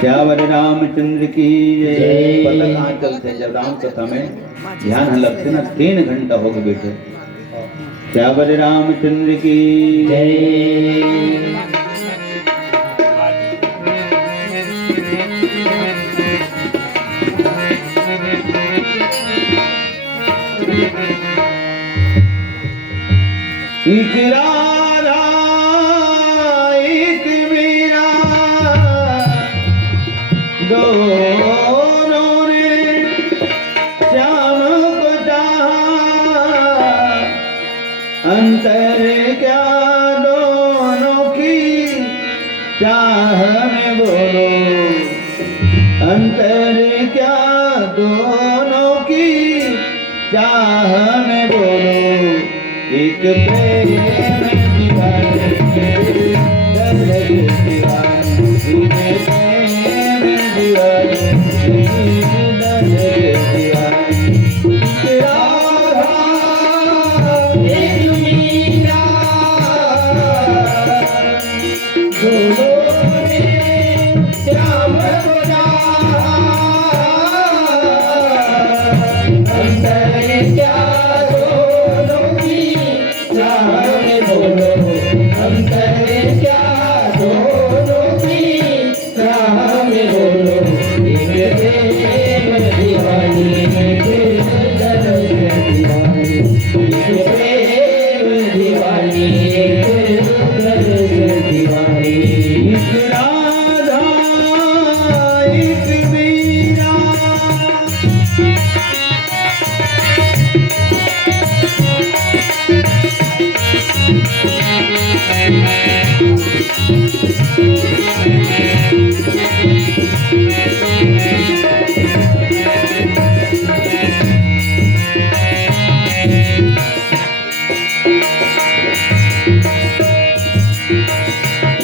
श्यावर रामचंद्र की जय। पलक आंचल से जब राम कथा में ध्यान लगते ना 3 घंटा हो गए बेटे। श्यावर रामचंद्र की जय। एक राधा एक मीरा दोनों ने श्याम को चाहा, अंतर क्या दोनों की चाह में बोलो, अंतर क्या दोनों की चाह में बोलो। एक प्रेम दीवाने दर्द दीवाने, एक प्रेम दीवाने दर्द दीवाने। राधा एक मीरा दोनों ने श्याम को चाहा, अंतर क्या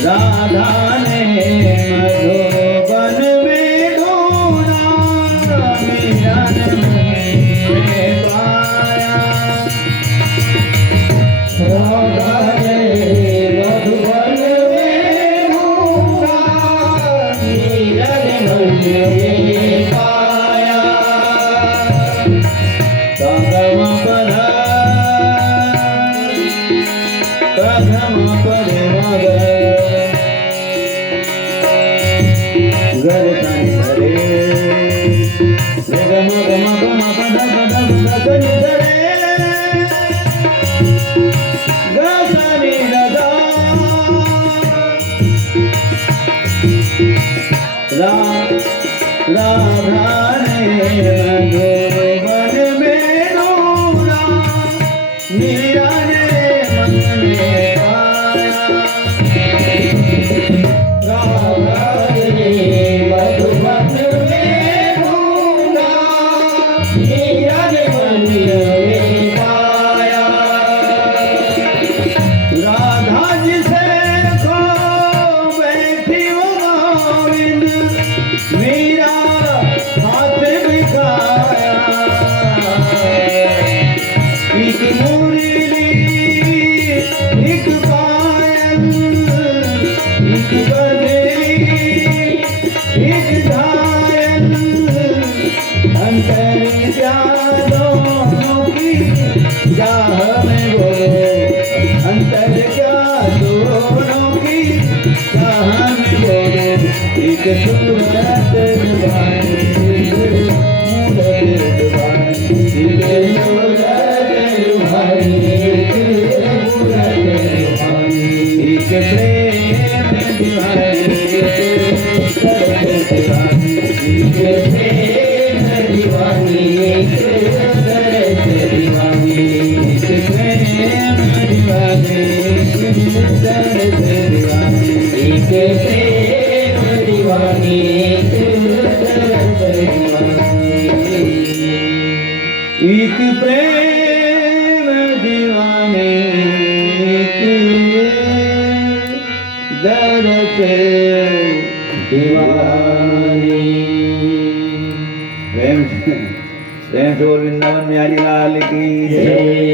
राधा ने मधुबन में ढूंढा, मिलन में पाया। राधा ने मधुबन में ढूंढा, मिलन में पाया। कदम पधा कदम पधे मगर गर रे ग म ग म ग म प ध ध ध ध ध नि ध रे ग स नि ध ध। राधा ने मधुबन में ढूंढा, मीरा ने मन में पाया। राधा ने मधुबन में ढूंढा, मीरा ने मन में पाया। राधा जिसे खो बैठी वो गोविंद, मीरा हाथ बिठाया। एक मुरली एक पायल, एक बंदरी एक घायल, अंतर क्या दोनों की चाह में बोलो, अंतर क्या दोनों की चाह में बोलो। एक सूरत जुबानी मूरत जुबानी, एक सूरत जुबानी मूरत जुबानी। एक प्रेम दीवानी दर्द दीवानी, एक प्रेम दीवानी दर्द दीवानी। एक प्रेम दीवानी दर्द दीवानी, एक प्रेम दीवानी दर्द दीवानी। एक प्रेम दीवानी दर्द दीवानी। प्रेम से वृंदावन में हरि लाल की जय।